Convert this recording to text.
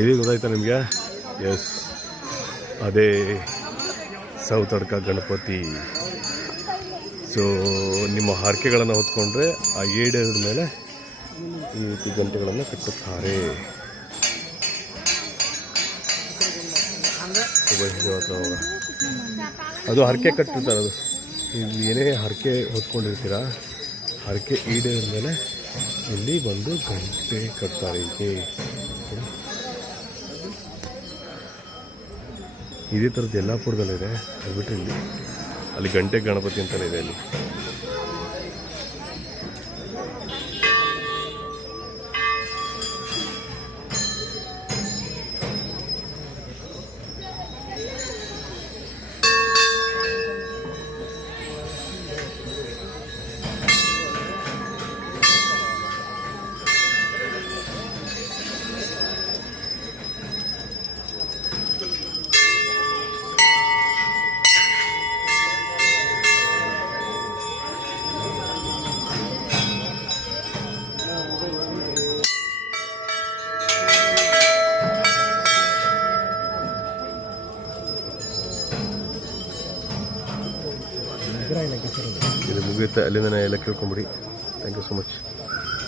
ಇದು ಗೊತ್ತಾಯ್ತಾ ನಿಮಗೆ? ಎಸ್, ಅದೇ ಸೌತಡ್ಕ ಗಣಪತಿ. ಸೊ ನಿಮ್ಮ ಹರಕೆಗಳನ್ನು ಹೊತ್ಕೊಂಡ್ರೆ ಆ ಈಡೇರಿದ ಮೇಲೆ ಈ ರೀತಿ ಗಂಟೆಗಳನ್ನು ಕಟ್ಟುತ್ತಾರೆ. ಅದು ಹರಕೆ ಕಟ್ಟಿರ್ತಾರೆ. ಅದು ಇಲ್ಲಿ ಏನೇ ಹರಕೆ ಹೊತ್ಕೊಂಡಿರ್ತೀರ, ಹರಕೆ ಈಡೇರಿದ ಮೇಲೆ ಇಲ್ಲಿ ಬಂದು ಗಂಟೆ ಕಟ್ತಾರೆ. ಇದೇ ಥರದ್ದು ಯಲ್ಲಾಪುರದಲ್ಲಿದೆ. ಅದು ಬಿಟ್ಟರೆ ಇಲ್ಲಿ ಅಲ್ಲಿ ಗಂಟೆ ಗಣಪತಿ ಅಂತಲೇ ಇದೆ ಅಲ್ಲಿ. ಇದು ಮುಗಿಯುತ್ತೆ. ಅಲ್ಲಿಂದ ಎಲ್ಲ ಕೇಳ್ಕೊಂಬಿಡಿ. Thank you so much.